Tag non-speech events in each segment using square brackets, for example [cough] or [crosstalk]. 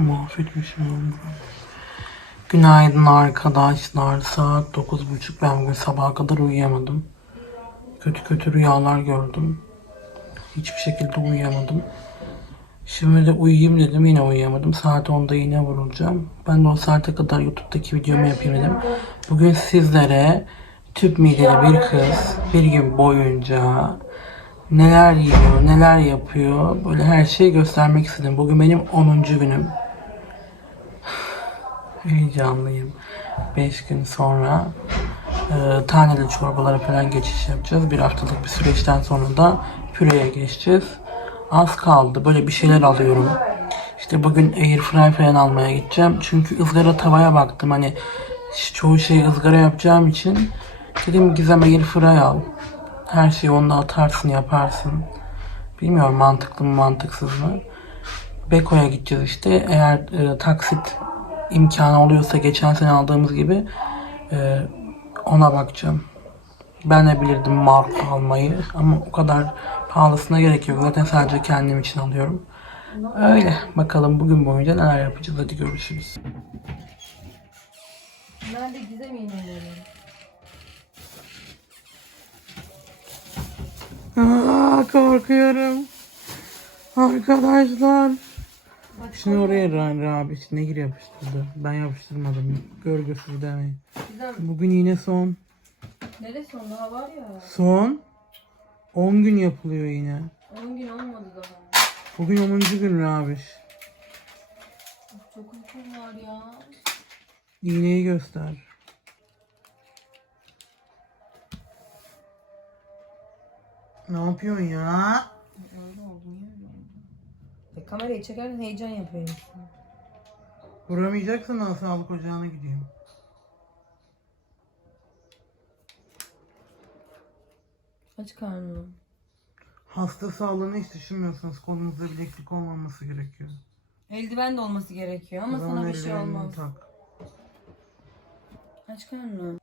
Mahvetmişim burayı. Günaydın arkadaşlar. Saat 9.30. Ben bugün sabaha kadar uyuyamadım. Kötü kötü rüyalar gördüm. Hiçbir şekilde uyuyamadım. Şimdi de uyuyayım dedim yine uyuyamadım. Saat 10'da yine vurulacağım. Ben de o saate kadar YouTube'daki videomu yapayım dedim. Bugün sizlere tüp mideli bir kız bir gün boyunca neler yiyor, neler yapıyor böyle her şeyi göstermek istedim. Bugün benim 10. günüm. Heyecanlıyım. 5 gün sonra e, taneli çorbalara falan geçiş yapacağız. Bir haftalık bir süreçten sonra da püreye geçeceğiz. Az kaldı. Böyle bir şeyler alıyorum. İşte bugün air fry falan almaya gideceğim. Çünkü ızgara tavaya baktım. Hani çoğu şeyi ızgara yapacağım için dedim Gizem air fry al. Her şeyi onda atarsın yaparsın. Bilmiyorum mantıklı mı mantıksız mı. Beko'ya gideceğiz işte. Eğer e, taksit imkanı oluyorsa geçen sene aldığımız gibi e, ona bakacağım. Ben de bilirdim marka almayı ama o kadar pahalısına gerek yok. Zaten sadece kendim için alıyorum. Öyle. Bakalım bugün boyunca neler yapacağız. Hadi görüşürüz. Nerede gizem iğneleri? Aa, korkuyorum. Arkadaşlar. Şimdi oraya Ra- Rabi nehir yapıştırdı. Ben yapıştırmadım. Görgüsüz demeyin. Bugün yine son. neresi onun daha var ya. Son. 10 gün yapılıyor yine. 10 gün olmadı daha. Bugün 10. gün Rabiş. Çok uykum var ya. İğneyi göster. Ne yapıyorsun ya? Öyle oldu niye öyle oldu? E, kamerayı çekerken heyecan yapıyor insan. Vuramayacaksın ben sağlık ocağına gideyim. Aç karnını. Hasta sağlığını hiç düşünmüyorsanız kolunuzda bileklik olmaması gerekiyor. Eldiven de olması gerekiyor ama O zaman sana bir şey eldivenini olmaz. Tak. Aç karnını.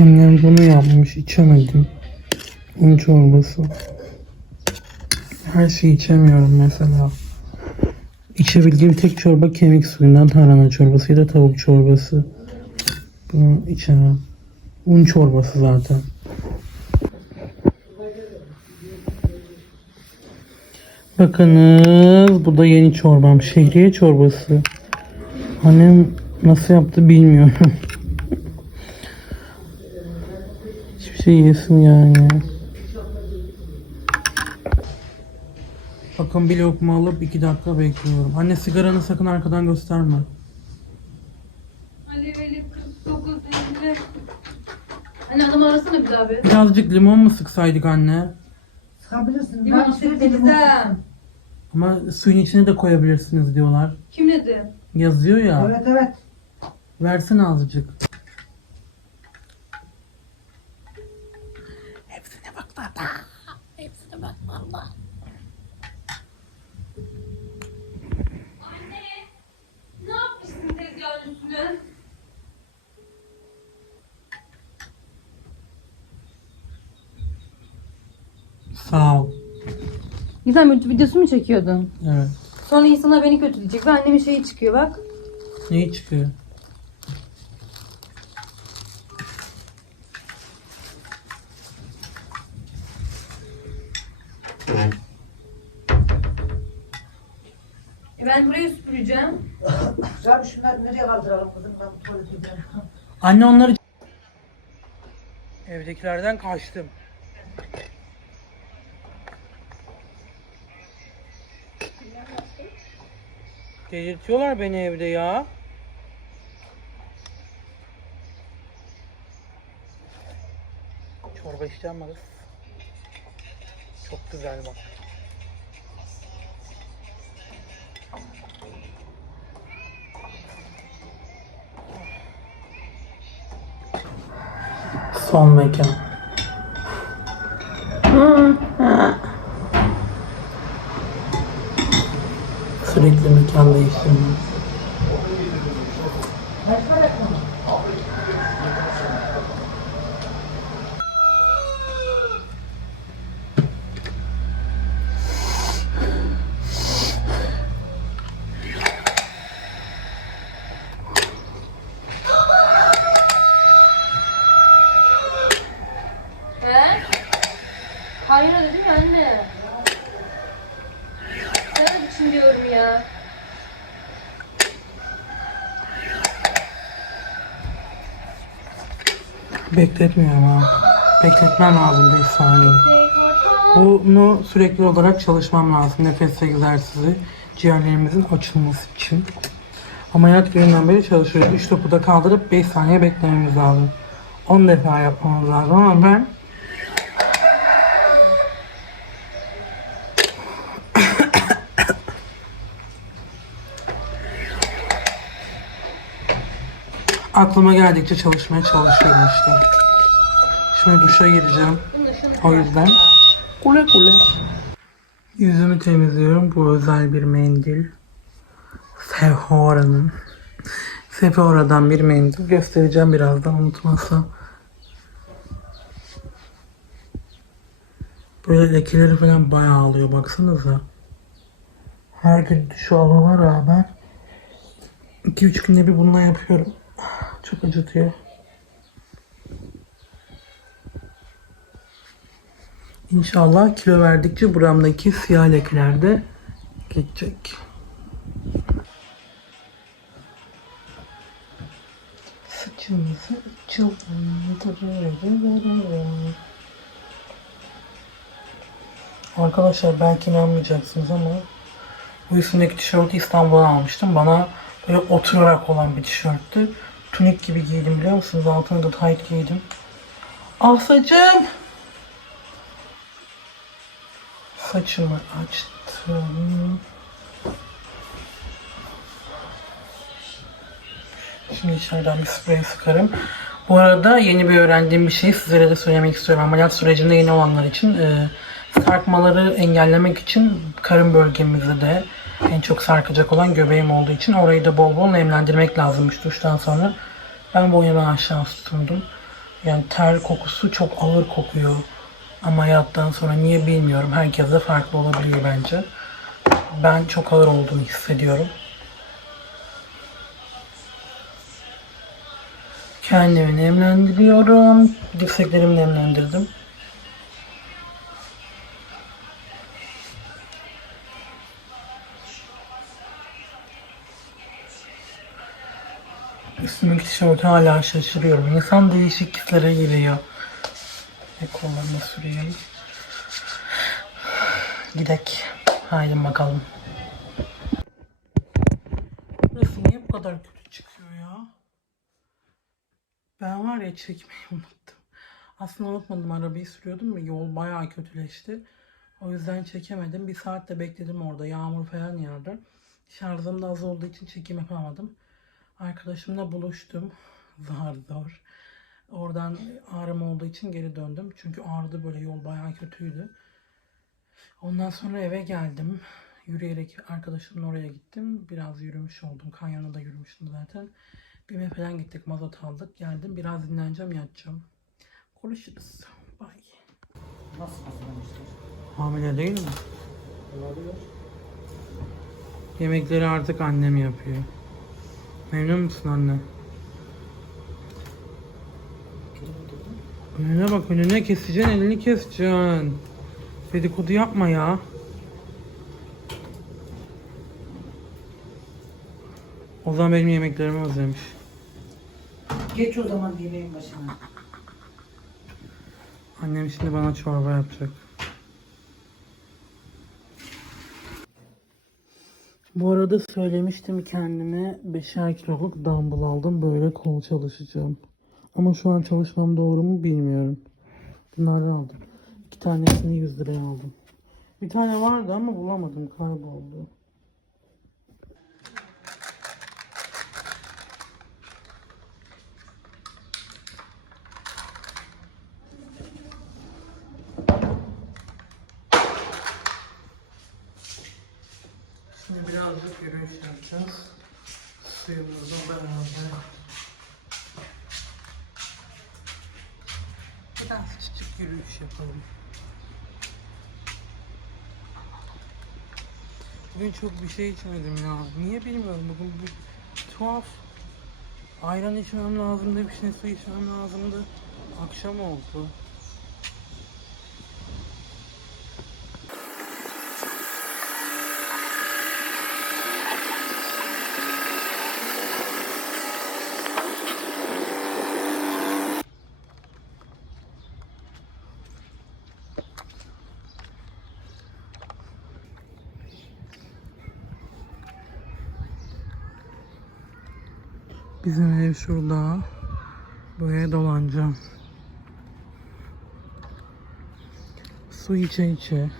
Annem bunu yapmış, içemedim. Un çorbası. Her şeyi içemiyorum mesela. İçebildiğim tek çorba kemik suyundan tarhana çorbası ya da tavuk çorbası. Bunu içemem. Un çorbası zaten. Bakınız bu da yeni çorbam. Şehriye çorbası. Annem nasıl yaptı bilmiyorum. [laughs] Hiçbir şey yesim yani. Bakın bir lokma alıp iki dakika bekliyorum. Anne sigaranı sakın arkadan gösterme. Ali Veli 49 Emre. Anne adamı arasana bir daha be. Birazcık limon mu sıksaydık anne? Sıkabilirsin. Limon Ben sevdim. Gizem. Ama suyun içine de koyabilirsiniz diyorlar. Kim dedi? Yazıyor ya. Evet evet. Versene azıcık. Sağ ol. Gizem videosu mu çekiyordun? Evet. Sonra insana beni kötüleyecek ve annemin şeyi çıkıyor bak. Neyi çıkıyor? E ben burayı süpüreceğim. Güzel şunları nereye kaldıralım kızım ben tuvalete giderim. Anne onları... Evdekilerden kaçtım. Delirtiyorlar beni evde ya. Çorba kız? Çok güzel bak. Son mekan. Sürekli mekan değiştirme. He? Hayır dedim ya anne. Diyorum ya. Bekletmiyorum ha. Bekletmem lazım 5 saniye. Bunu sürekli olarak çalışmam lazım. Nefes egzersizi ciğerlerimizin açılması için. Ameliyat gününden beri çalışıyoruz. 3 topu da kaldırıp 5 saniye beklememiz lazım. 10 defa yapmamız lazım ama ben aklıma geldikçe çalışmaya çalışıyorum işte. Şimdi duşa gireceğim. O yüzden kule kule. Yüzümü temizliyorum. Bu özel bir mendil. Sephora'nın. Sephora'dan bir mendil. Göstereceğim birazdan unutmazsam. Böyle lekeleri falan bayağı alıyor baksanıza. Her gün duş almama rağmen 2-3 günde bir bununla yapıyorum. Çok acıtıyor. İnşallah kilo verdikçe buramdaki siyah lekeler de geçecek. Saçımızı çıldırırım. Arkadaşlar belki inanmayacaksınız ama bu üstündeki tişörtü İstanbul'dan almıştım. Bana böyle oturarak olan bir tişörttü. Tunik gibi giydim biliyor musunuz? Altına da tight giydim. Ah saçım! Saçımı açtım. Şimdi içeriden bir sprey sıkarım. Bu arada yeni bir öğrendiğim bir şeyi sizlere de söylemek istiyorum. Ameliyat sürecinde yeni olanlar için e, sarkmaları engellemek için karın bölgemizde de en çok sarkacak olan göbeğim olduğu için orayı da bol bol nemlendirmek lazımmış duştan sonra. Ben boyundan aşağı tutundum. Yani ter kokusu çok ağır kokuyor. Ameliyattan sonra niye bilmiyorum. Herkes de farklı olabiliyor bence. Ben çok ağır olduğunu hissediyorum. Kendimi nemlendiriyorum. Dirseklerimi nemlendirdim. Üstümdeki tişörtü hala şaşırıyorum. İnsan değişik hislere giriyor. Ve kollarına süreyim. Gidek. Haydi bakalım. Burası niye bu kadar kötü çıkıyor ya? Ben var ya çekmeyi [laughs] unuttum. Aslında unutmadım arabayı sürüyordum ve yol bayağı kötüleşti. O yüzden çekemedim. Bir saat de bekledim orada. Yağmur falan yağdı. Şarjım da az olduğu için çekim yapamadım. Arkadaşımla buluştum. Zar zor. Oradan ağrım olduğu için geri döndüm. Çünkü ağrıdı böyle yol bayağı kötüydü. Ondan sonra eve geldim. Yürüyerek arkadaşımın oraya gittim. Biraz yürümüş oldum. Kanyona da yürümüştüm zaten. BİM'e falan gittik. Mazot aldık. Geldim. Biraz dinleneceğim. Yatacağım. Konuşuruz. Bye. Nasıl hazırlamışlar? Hamile değil mi? Olabilir. Yemekleri artık annem yapıyor. Memnun musun anne? Önüne bak önüne keseceksin elini keseceksin. Dedikodu yapma ya. O zaman benim yemeklerimi özlemiş. Geç o zaman yemeğin başına. Annem şimdi bana çorba yapacak. Bu arada söylemiştim kendime 5'er kiloluk dumbbell aldım. Böyle kol çalışacağım. Ama şu an çalışmam doğru mu bilmiyorum. Bunları aldım. İki tanesini 100 liraya aldım. Bir tane vardı ama bulamadım. Kayboldu. Şimdi birazcık yürüyüş yapacağız. Suyumuzla beraber. Biraz yürüyüş yapalım. Bugün çok bir şey içmedim ya. Niye bilmiyorum bugün bir tuhaf. Ayran içmem lazımdı, bir şey su içmem lazımdı. Akşam oldu. Bizim ev şurada. Buraya dolanacağım. Su içe içe.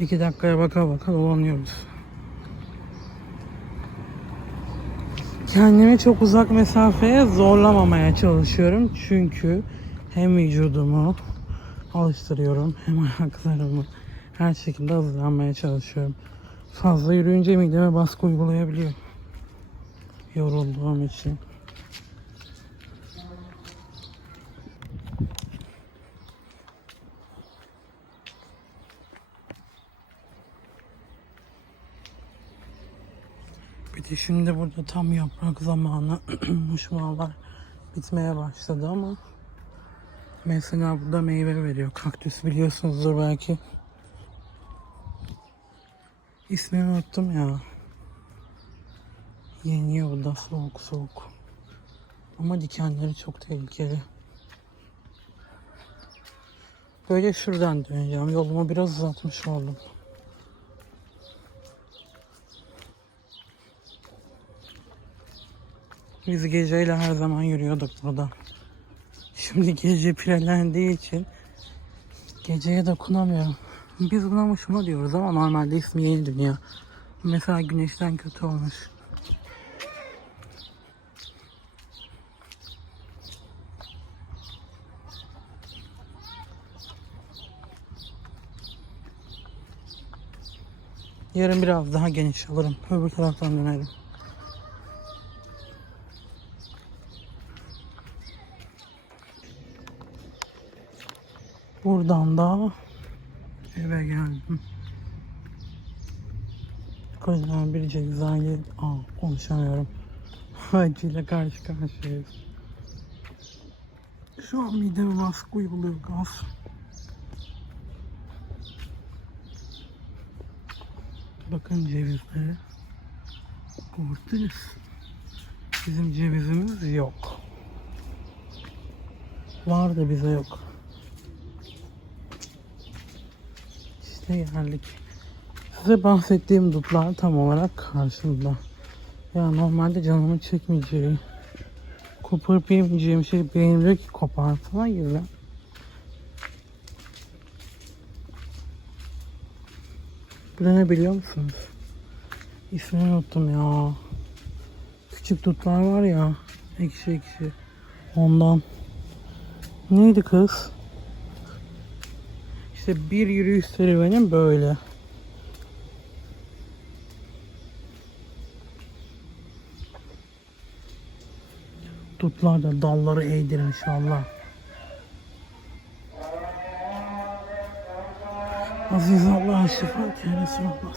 İki dakikaya baka baka dolanıyoruz. Kendimi çok uzak mesafeye zorlamamaya çalışıyorum. Çünkü hem vücudumu alıştırıyorum hem [laughs] ayaklarımı her şekilde hazırlanmaya çalışıyorum. Fazla yürüyünce mideme baskı uygulayabiliyor yorulduğum için. Bir de şimdi burada tam yaprak zamanı [clears throat] muşmalar bitmeye başladı ama mesela burada meyve veriyor. Kaktüs biliyorsunuzdur belki. İsmini unuttum ya. Yeniyor bu da soğuk soğuk. Ama dikenleri çok tehlikeli. Böyle şuradan döneceğim. Yolumu biraz uzatmış oldum. Biz geceyle her zaman yürüyorduk burada. Şimdi gece pirelendiği için geceye dokunamıyorum. Biz buna muşma diyoruz ama normalde ismi yeni dünya. Mesela güneşten kötü olmuş. Yarın biraz daha geniş alırım. Öbür taraftan dönerim. Buradan da eve geldim. Kocaman bir cezayir. Aa konuşamıyorum. [laughs] Acıyla karşı karşıyayız. Şu an mideme baskı uyguluyor gaz. Bakın cevizlere. Gördünüz. Bizim cevizimiz yok. Var da bize yok. İşte geldik. Size bahsettiğim dutlar tam olarak karşımda. Ya normalde canımı çekmeyeceği, koparıp yemeyeceğim şey beğeniliyor ki kopartma gibi. Bu ne biliyor musunuz? İsmini unuttum ya. Küçük dutlar var ya. Ekşi ekşi. Ondan. Neydi kız? İşte bir yürüyüş serüvenim böyle. Dutlar da dalları eğdir inşallah. Aziz Allah'a şefaat ya Resulallah.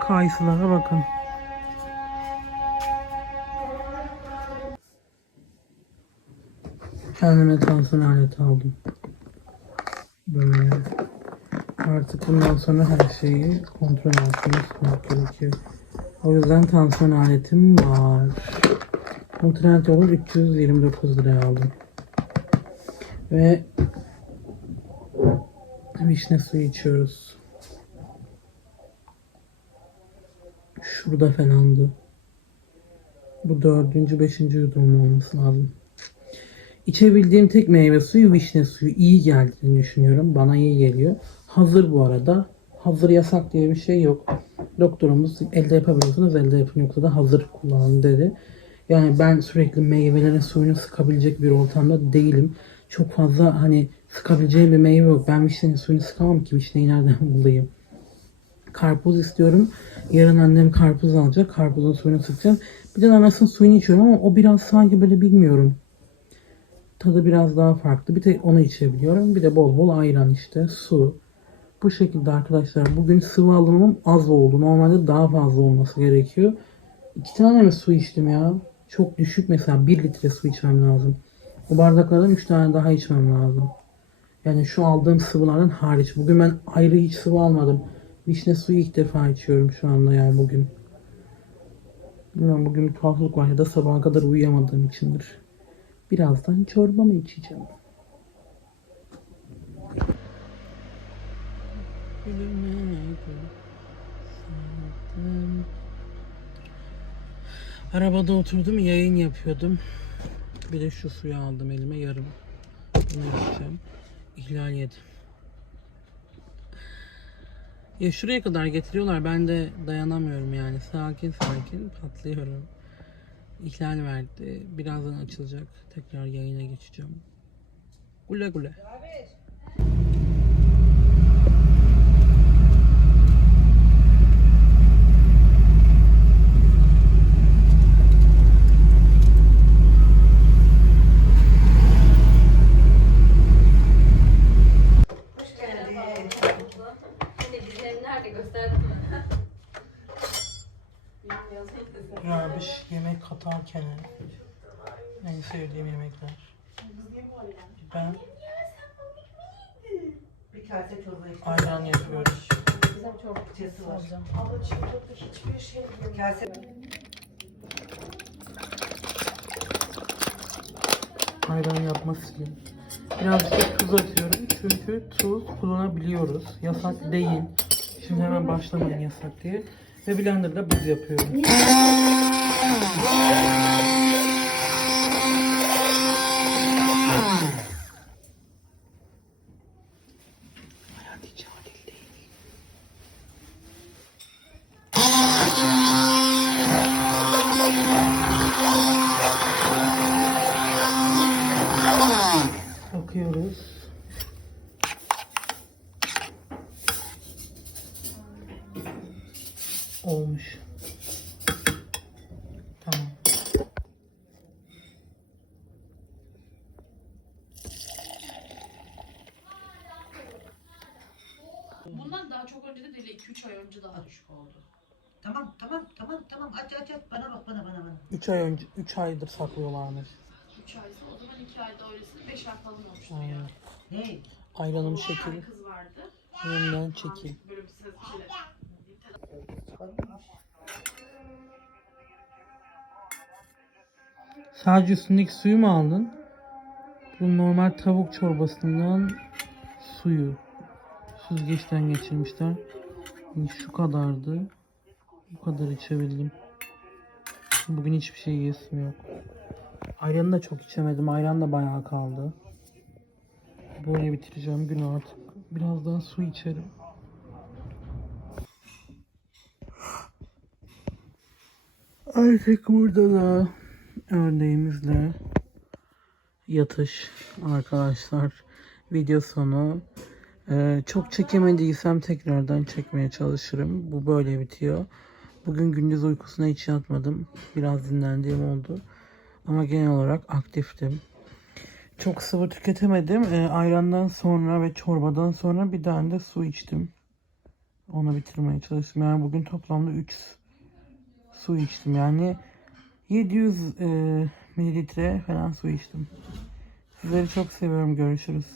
Kayısılara bakın. Kendime tansiyon aleti aldım. Böyle. Artık bundan sonra her şeyi kontrol altında gerekiyor. O yüzden tansiyon aletim var. Bu Trendyol'u 329 liraya aldım. Ve vişne suyu içiyoruz. Şurada falandı. Bu dördüncü, beşinci yudum olması lazım. İçebildiğim tek meyve suyu vişne suyu. İyi geldiğini düşünüyorum. Bana iyi geliyor. Hazır bu arada. Hazır yasak diye bir şey yok. Doktorumuz elde yapabiliyorsunuz elde yapın yoksa da hazır kullanın dedi. Yani ben sürekli meyvelerin suyunu sıkabilecek bir ortamda değilim. Çok fazla hani sıkabileceğim bir meyve yok. Ben vişnenin suyunu sıkamam ki vişneyi nereden [laughs] bulayım. Karpuz istiyorum. Yarın annem karpuz alacak. Karpuzun suyunu sıkacağım. Bir de anasının suyunu içiyorum ama o biraz sanki böyle bilmiyorum. Tadı biraz daha farklı. Bir de onu içebiliyorum. Bir de bol bol ayran işte. Su. Bu şekilde arkadaşlar. Bugün sıvı alımım az oldu. Normalde daha fazla olması gerekiyor. İki tane mi su içtim ya? Çok düşük mesela. Bir litre su içmem lazım. O bardaklardan üç tane daha içmem lazım. Yani şu aldığım sıvılardan hariç. Bugün ben ayrı hiç sıvı almadım. Vişne suyu ilk defa içiyorum şu anda yani bugün. Bilmiyorum bugün tuhaflık var ya da sabaha kadar uyuyamadığım içindir. Birazdan çorbamı içeceğim. Arabada oturdum yayın yapıyordum. Bir de şu suyu aldım elime yarım. Bunu içeceğim. İhlal yedim. Ya şuraya kadar getiriyorlar ben de dayanamıyorum yani. Sakin sakin patlıyorum. İhlal verdi. Birazdan açılacak. Tekrar yayına geçeceğim. Güle güle. Hoş geldin. Yine birileri nerede gösterdim mi? Ya bir şey- yemek katarken en sevdiğim yemekler. Ben Bir kase çorba içtim. ayran yapıyorum. Çesi var. Kase Ayran yapması için. Birazcık tuz atıyorum çünkü tuz kullanabiliyoruz. Yasak değil. Şimdi hemen başlamayın yasak diye. Ve blenderda buz yapıyorum. Olmuş. Tamam. Bundan daha çok önce de değil 2-3 ay önce daha düşük oldu. Tamam tamam tamam tamam aç aç aç bana bak bana bana bana. 3 ay önce 3 aydır saklıyorlarmış. 3 aysa o zaman 2 ayda öylesine 5 ay falan olmuştu ya. Aynen. Ne? Ayranım şekil. kız vardı. Önümden çekil. Sadece üstündeki suyu mu aldın? Bu normal tavuk çorbasından suyu. Süzgeçten geçirmişler. Şu kadardı. Bu kadar içebildim. Bugün hiçbir şey yesim yok. Ayranı da çok içemedim. Ayran da bayağı kaldı. Böyle bitireceğim günü artık. Biraz daha su içerim. Artık burada da ördeğimizle yatış arkadaşlar. Video sonu. Ee, çok çekemediysem tekrardan çekmeye çalışırım. Bu böyle bitiyor. Bugün gündüz uykusuna hiç yatmadım. Biraz dinlendiğim oldu. Ama genel olarak aktiftim. Çok sıvı tüketemedim. Ee, ayrandan sonra ve çorbadan sonra bir tane de su içtim. Onu bitirmeye çalıştım. Yani bugün toplamda 3 su içtim. Yani 700 e, mililitre falan su içtim. Sizleri çok seviyorum. Görüşürüz.